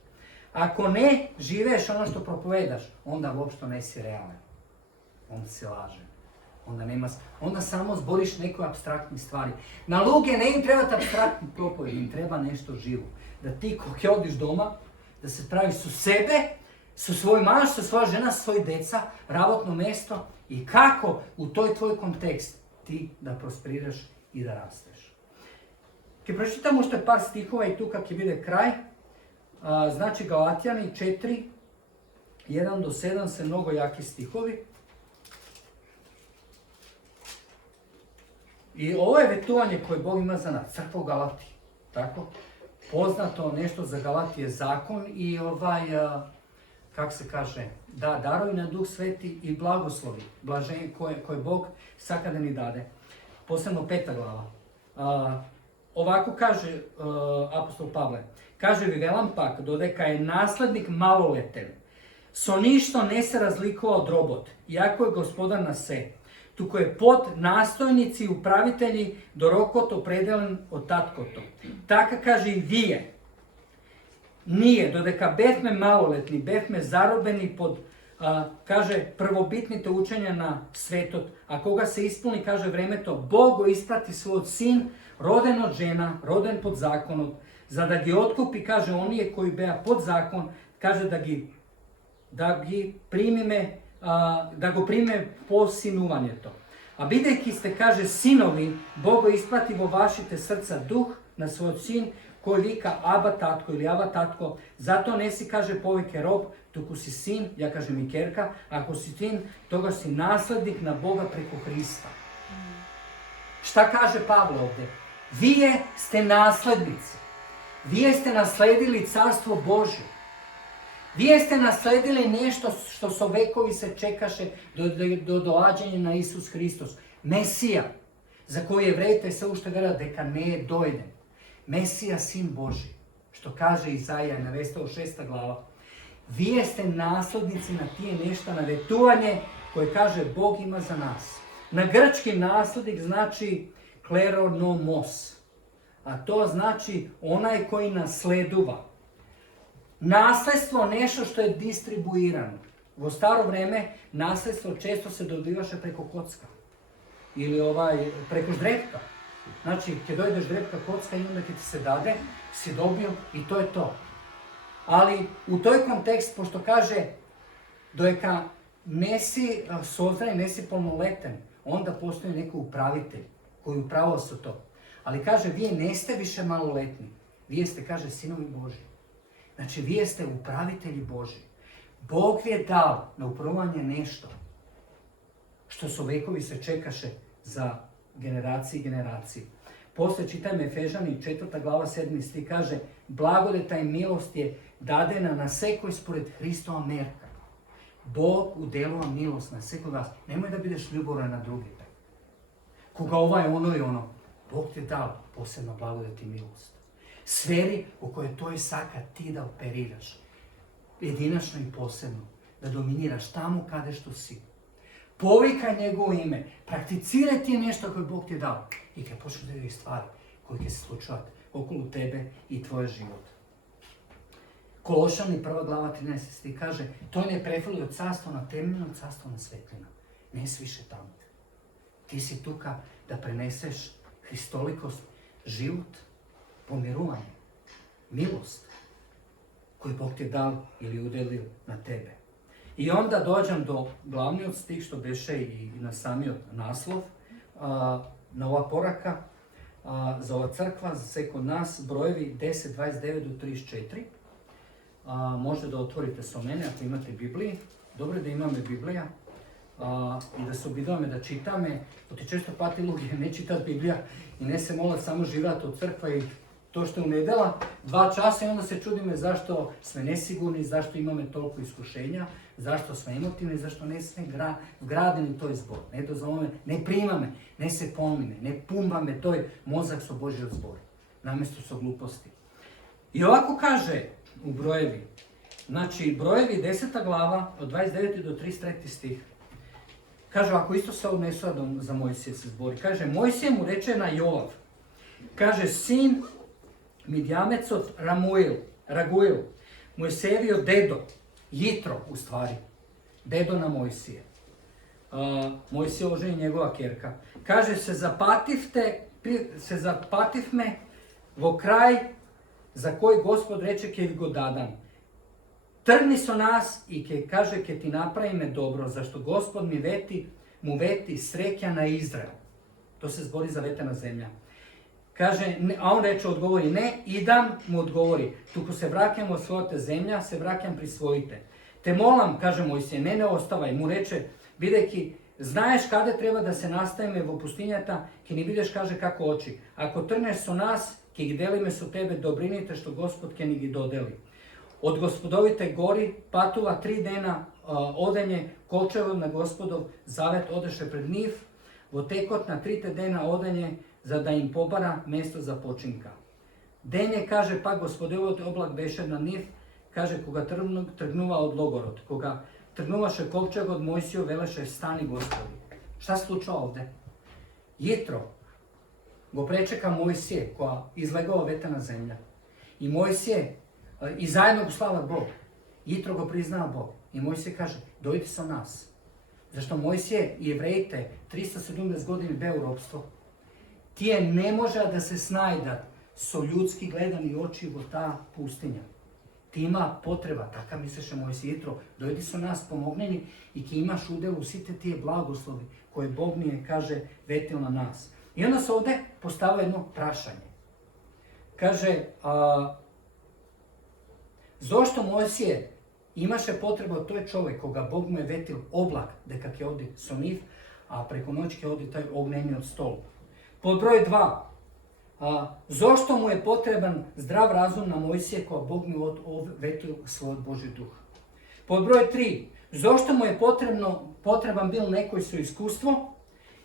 Ako ne živeš ono što propovedaš, onda uopšte ne si realan. Onda si lažen. Onda samo zboriš neke apstraktne stvari. Na luge ne im treba apstraktni propoved, im treba nešto živo. Da ti kako odiš doma, da se praviš su sebe, su svoj maš, su svoja žena, svoj deca, rabotno mesto i kako u toj tvoj kontekst ti da prosperiraš i da rasteš. Kad pročitamo što je par stihova i tu kak je vide kraj, znači Galatijani 4, 1 do 7 se mnogo jaki stihovi. I ovo je vetovanje koje Bog ima za nas, crkva u Galatiji. Tako? Poznato nešto za Galatije zakon i kako se kaže, da darovi na Duh Sveti i blagoslovi, blaženje koje Bog saka da mi dade. Posebno 5. glava. Ovako kaže apostol Pavle, kaže vi velam pak, dodeka je naslednik maloleten, so ništo ne se razlikova od robot, iako je gospodar na se. Tuko je pod nastojnici i upravitelji do rokot opredelen od tatkoto. Taka kaže i vije. Nije, dodeka befme maloletni, befme zarobeni pod kaže, prvobitnite učenja na svetot, a koga se ispuni, kaže vreme to, Bogo isprati svoj sin, roden od žena, roden pod zakonom, za da gi otkupi, kaže, onije koji beja pod zakon, kaže da go prime po sinuvanje to. A bideki ste, kaže, sinovi, Bogo isprati vo vašite srca duh na svoj sin, koji vika Aba tatko ili Aba tatko, zato nesi, kaže, povike rob, tuku si sin, ja kažem i kerka, ako si sin, toga si naslednik na Boga preko Hrista. Šta kaže Pavlo ovdje? Vi ste naslednici. Vi ste nasledili carstvo Božje. Vi ste nasledili nešto što so vekovi se čekaše do dođenja na Isus Hristos. Mesija, za koji Jevrejite se ušte vera deka ne dojde. Mesija, sin Božji, što kaže Izaija, navesta u 6. glava. Vi ste naslednici na tije nešto navetuvanje koje kaže Bog ima za nas. Na grčki naslednik znači kleronomos, a to znači onaj koji nasleduva. Nasledstvo nešto što je distribuirano. U staro vreme nasledstvo često se dobivaše preko kocka ili preko ždrepka. Znači, kad dojdeš ždrepka kocka i onda kad ti se dade, si dobio i to je to. Ali u toj kontekst, pošto kaže dojeka nesi sozran, nesi polnoleten, onda postoji neko upravitelj koji upravao su to. Ali kaže, vi neste više maloletni, vi ste, kaže, sinovi Božji. Znači, vi ste upravitelji Božji. Bog je dao na upravljanje nešto što su vekovi se čekaše za generacije i generacije. Poslije čitajme Efežani 4. glava 7. stih kaže blagodeta i milost je dadena na sve koji spored Hristova merka. Bog udelova milost na sve koji vas. Nemoj da budeš ljuboran na druge. Koga ono i ono. Bog ti je dao posebno blagodet i milost. Sferi u kojoj to je saka ti da operiraš. Jedinačno i posebno. Da dominiraš tamo kada što si. Povikaj njegovo ime. Prakticiraj ti nešto koje Bog ti je dao. I kad počneš da vidiš stvari koje će se slučavati okolo tebe i tvoj život. Kološani 1. glava 13. stih kaže to je ne prefali od carstva na temeljno, carstvo na svetlina. Nes više tamo. Ti si tuka da preneseš hristolikost, život, pomirovanje, milost koju Bog ti je dao ili udelio na tebe. I onda dođem do glavni od stih što beše i na sami od naslov, na ova poraka, za ova crkva, za sve kod nas, brojevi 10, 29 do 34. Možete da otvorite sa mene ako imate Bibliji. Dobro je da imame Biblija i da se obidavame da čitame. To ti često pati lugi, ne čitat Biblija i ne se mola samo živati od crkva i to što je u nedela 2 časa i onda se čudime zašto sme nesigurni, zašto imame toliko iskušenja, zašto sme emotivni, zašto ne sme vgradeni toj zbor. Ne dozvolome, ne primame, ne se pomine, ne pumbame toj mozak so Božji od zbor. Namjesto so gluposti. I ovako kaže u brojevi, znači brojevi 10. glava od 29. do 33. stih. Kaže ako isto se odnesu za Mojsije se zbori. Kaže Mojsije mu reče na Joav. Kaže sin Midjamecot Raguel, Mojsejevio dedo, Jitro u stvari, dedo na Mojsije. Mojsije oženi njegova kerka. Kaže se zapativ me vo kraj za koji Gospod reče ke go dadan. Trgni so nas i kaže ke ti napravi me dobro, zašto Gospod mu veti srekja na Izrael. To se zbori zavetena zemlja. Kaže, a on odgovori ne, idam, mu odgovori, tuko se vrakjam od svoje zemlja, se vrakjam prisvojite. Te molam, kaže Mojsije, ne ostavaj, mu reče, videki, znaješ kada treba da se nastavime v pustinjata, ki ni vidiš, kaže, kako oči. Ako trneš so nas, ki ih delime so tebe, dobrinite što Gospod ke ni gi dodeli. Od gospodovite gori, patuva 3 dena odenje, kočevo na Gospodov zavet odeše pred Niv, votekot na 3 dena odenje, za da im pobara mjesto za počinka. Denje, kaže, pa Gospodovot oblak beše na Niv, kaže, koga trgnuva od logorod, koga trgnuvaše kovčeg od Mojsiju, veleše stani Gospodi. Šta sluča ovdje? Jitro go prečeka Mojsije, koja izlegao vetena zemlja. I Mojsije, i zajedno go slava Bog. Jitro go priznava Bog. I Mojsije kaže, dojdi sa nas. Zašto Mojsije i Jevrejite 370 godina bio u ropstvo. Tije ne može da se snajdat so ljudski gledani oči u ta pustinja. Ti ima potreba, taka misliše Mojsije Jitro, dojdi sa nas, pomogni mi i ki imaš udjel u site tije blagoslovi koje Bog mi je, kaže, vetil na nas. I onda se ovdje postavlja jedno prašanje. Kaže, zašto Mojsije imaše potrebu od toj čovjek koga Bog mu je vetil oblak, da kak je ovdje soniv, a preko noći je ovdje taj ognjeni od stolu. Pod broj 2. Zašto mu je potreban zdrav razum na Mojsije koja Bog mu vetil svoj Božji duh. Pod broj 3. Zašto mu je potreban bil nekoj su iskustvo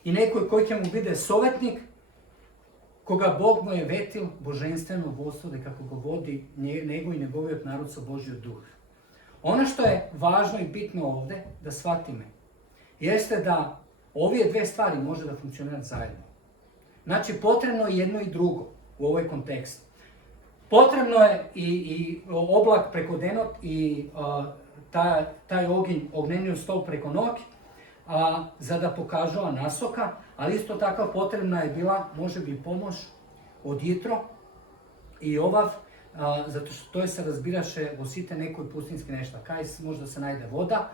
i nekoj koji će mu bude sovjetnik koga Bog mu je vetil boženstveno vodstvo da kako ga vodi nego i njegovi narod sa Božji duh. Ono što je važno i bitno ovdje da shvatime jeste da ove dve stvari može da funkcionirati zajedno. Znači potrebno je jedno i drugo u ovoj kontekstu. Potrebno je i oblak preko denot i taj ognjeni stol preko noći za da pokažu nasoka, ali isto tako potrebna je bila, može bi pomoć od Jitro i ovav, zato što to se razbiraše vosite nekoj pustinski nešto. Kaj možda se najde voda,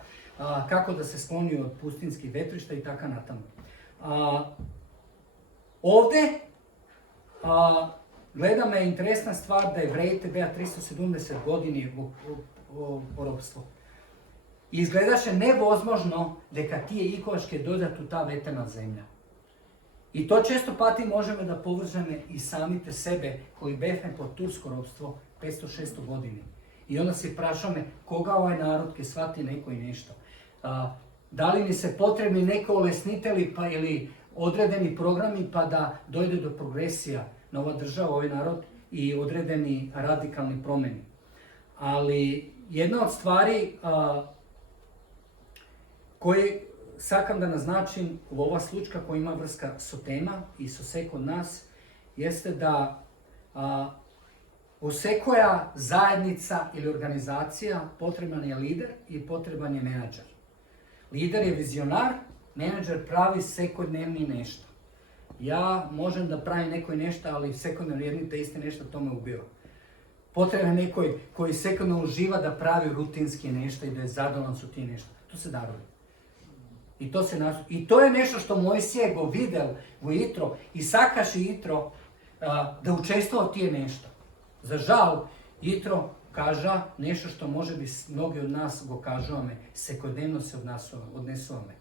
kako da se skloni od pustinskih vetrišta i tako natamo. Ovdje gleda me interesna stvar da Jevrejite bija 370 godini u ropstvu. Izgledaše nevozможno deka tije ikovaške dodat u ta veterna zemlja. I to često pati možemo da povržemo i samite sebe koji behne pod tursko ropstvo 500-600 godini. I onda se prašame koga ovaj narod ke shvati neko i nešto. Da li mi se potrebni neko olesniteli pa ili odredeni programi pa da dojde do progresija na ova država, ovaj narod i odredeni radikalni promjeni. Ali jedna od stvari koji sakam da naznačim u ova slučka koja ima vrska so tema i so se kod nas jeste da u sekoja zajednica ili organizacija potreban je lider i potreban je menadžer. Lider je vizionar, menadžer pravi sekodnevni nešto. Ja možem da pravim nekoj nešto, ali sekodnevno jedni te iste nešto to me ubio. Potreban je nekoj koji sekodno uživa da pravi rutinski nešto i da je zadovoljan su ti nešto. To se daruje. I to je nešto što Mojsije go videl u Jitro i sakaši Jitro da učestvovao tije nešto. Za žal, Jitro kaža nešto što može bi mnogi od nas go kažuvame, sekodnevno se odnesuvame.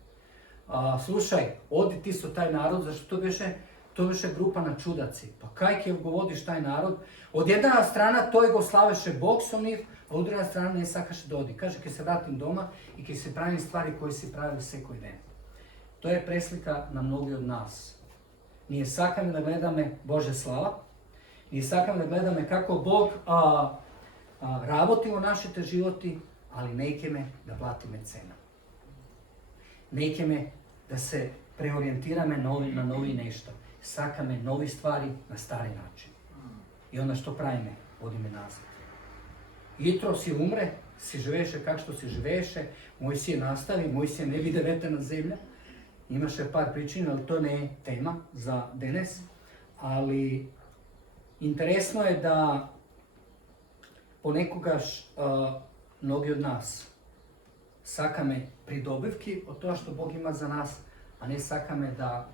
Slušaj, odi ti su taj narod, zašto to biše grupa na čudaci. Pa kaj ke go vodiš taj narod? Od jedna strana to je go slaveše Bog somniv, a od druga strana ne sakaše dodi. Kaže, ke se vratim doma i ke se pravim stvari koje se pravi sekoj den. To je preslika na mnogi od nas. Nije sakam da gledame Bože slava, nije sakam da gledame kako Bog raboti u našite životi, ali nejkeme da platime cena. Nejkeme da se preorijentirame na novi nešto. Sakame novi stvari na stari način. I onda što pravime? Odime nazad. Jitro si umre, si živeše kak što si živeše, Mojsije nastavi, Mojsije ne vide veterna zemlja. Imaše par pričina, ali to ne je tema za danas. Ali interesno je da ponekogaš mnogi od nas sakame pridobivki od toga što Bog ima za nas, a ne sakame da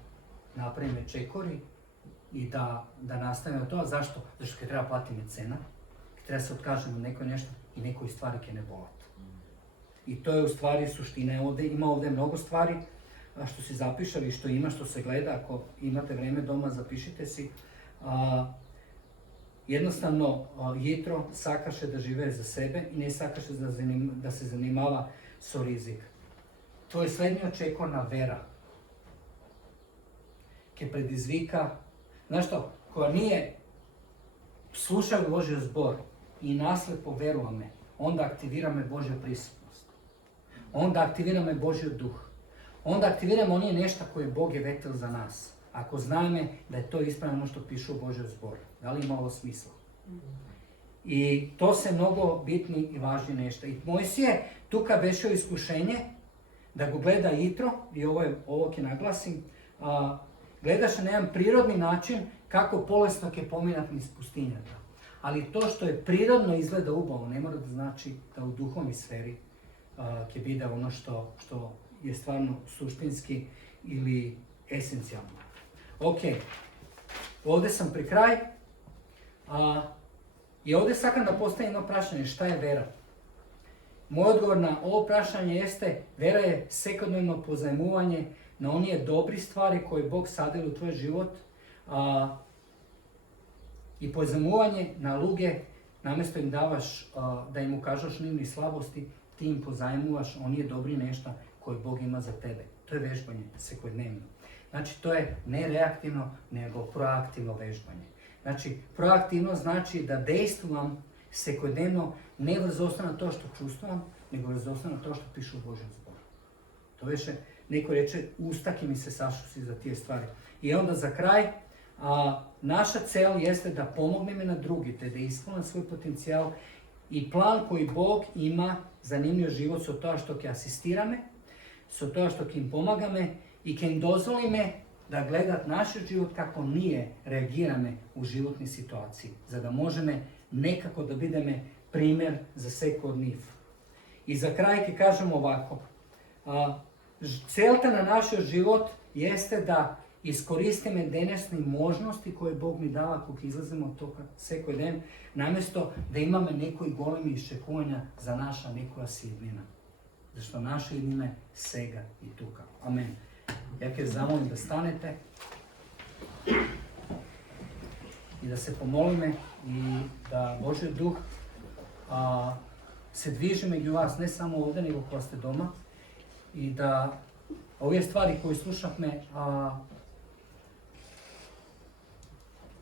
napravime čekori i da nastavimo to. Zašto? Zašto kad treba platiti cena, kad treba se otkažemo neko nešto i nekoj stvari ke ne bolat. I to je u stvari suština ovdje. Ima ovdje mnogo stvari što si zapišali, što ima, što se gleda. Ako imate vreme doma, zapišite si. Jednostavno, Jitro sakaše da žive za sebe i ne sakaše da se zanimava so rizik. To je slednje očekovana vera. Ke predizvika, znaš što, koja nije slušao Božji zbor i naslepo verujeme, onda aktivirame Božja prisutnost. Onda aktivirame Božji duh. Onda aktiviramo nije nešto koje Bog je vetel za nas. Ako znamo da je to ispravno što piše u Božjem zboru. Da li ima ovo smisla? I to se mnogo bitni i važni nešto. I Mojsije tuka bešao iskušenje da go gleda Jitro, i ovo ke naglasim, gledaš na jedan prirodni način kako bolesnog je pominat niz pustinjaka. Ali to što je prirodno izgleda ubavo, ne mora da znači da u duhovnoj sferi ke bida ono što je stvarno suštinski ili esencijalno. Ok, ovdje sam pri kraj. I ovdje sakam da postavim jedno prašanje, šta je vera? Moj odgovor na ovo prašanje jeste, vera je svakodnevno pozajmuvanje na onije dobri stvari koje Bog sadeli u tvoj život i pozajmuvanje na luge, namjesto im davaš da im ukažeš njihove slabosti, ti im pozajmuvaš onije dobri nešto koje Bog ima za tebe. To je vežbanje svakodnevno. Znači, to je ne reaktivno, nego proaktivno vežbanje. Znači, proaktivno znači da dejstvujem svakodnevno ne vrzostavno na to što čustvujem, nego vrzostavno na to što piše u Božjem zboru. To više neko reče, ustaki mi se sašusi za tije stvari. I onda za kraj, naša cel jeste da pomogneme na drugi, te da ispunim svoj potencijal i plan koji Bog ima za njimljiv život su to što ke asistirame, su to što ke im pomagame i ke im dozvolime da gledat naš život kako nije reagirame u životni situaciji, za da možeme nekako da bideme primjer za sveko od njih. I za kraj ke kažemo ovako, celta na naš život jeste da iskoristime denesne možnosti koje Bog mi dava kako izlazimo od toga sveko den, namjesto da imаме nekoj golemi iščekuvanja za naša nekoja sjednina. Zašto naše jednine sega i tuka. Amen. Ja ke zamolim da stanete i da se pomolime i da Božji duh se dviže među vas, ne samo ovdje, nego ko ste doma. I da ove stvari koje slušahme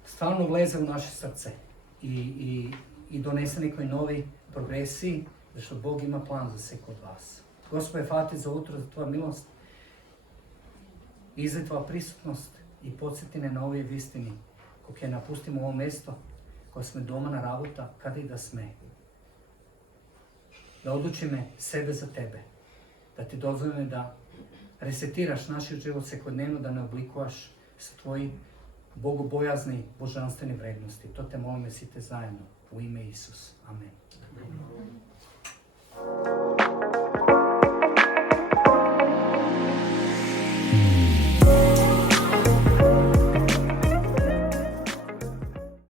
stvarno vleze u naše srce i donese nekoj novi progresiji, zašto Bog ima plan za sve kod vas. Gospode, hvala ti za utro, za tvoja milost, i za tvoja prisutnost i podsjetine na ove istini, kako je napustimo ovo mjesto, ko sme doma na rabota, kada i da sme. Da odlučime sebe za tebe, da ti dozvolime da resetiraš naš život svakodnevno, da ne oblikovaš sa tvoji bogobojazni, božanstvene vrednosti. To te molime svi te zajedno, u ime Isus. Amen.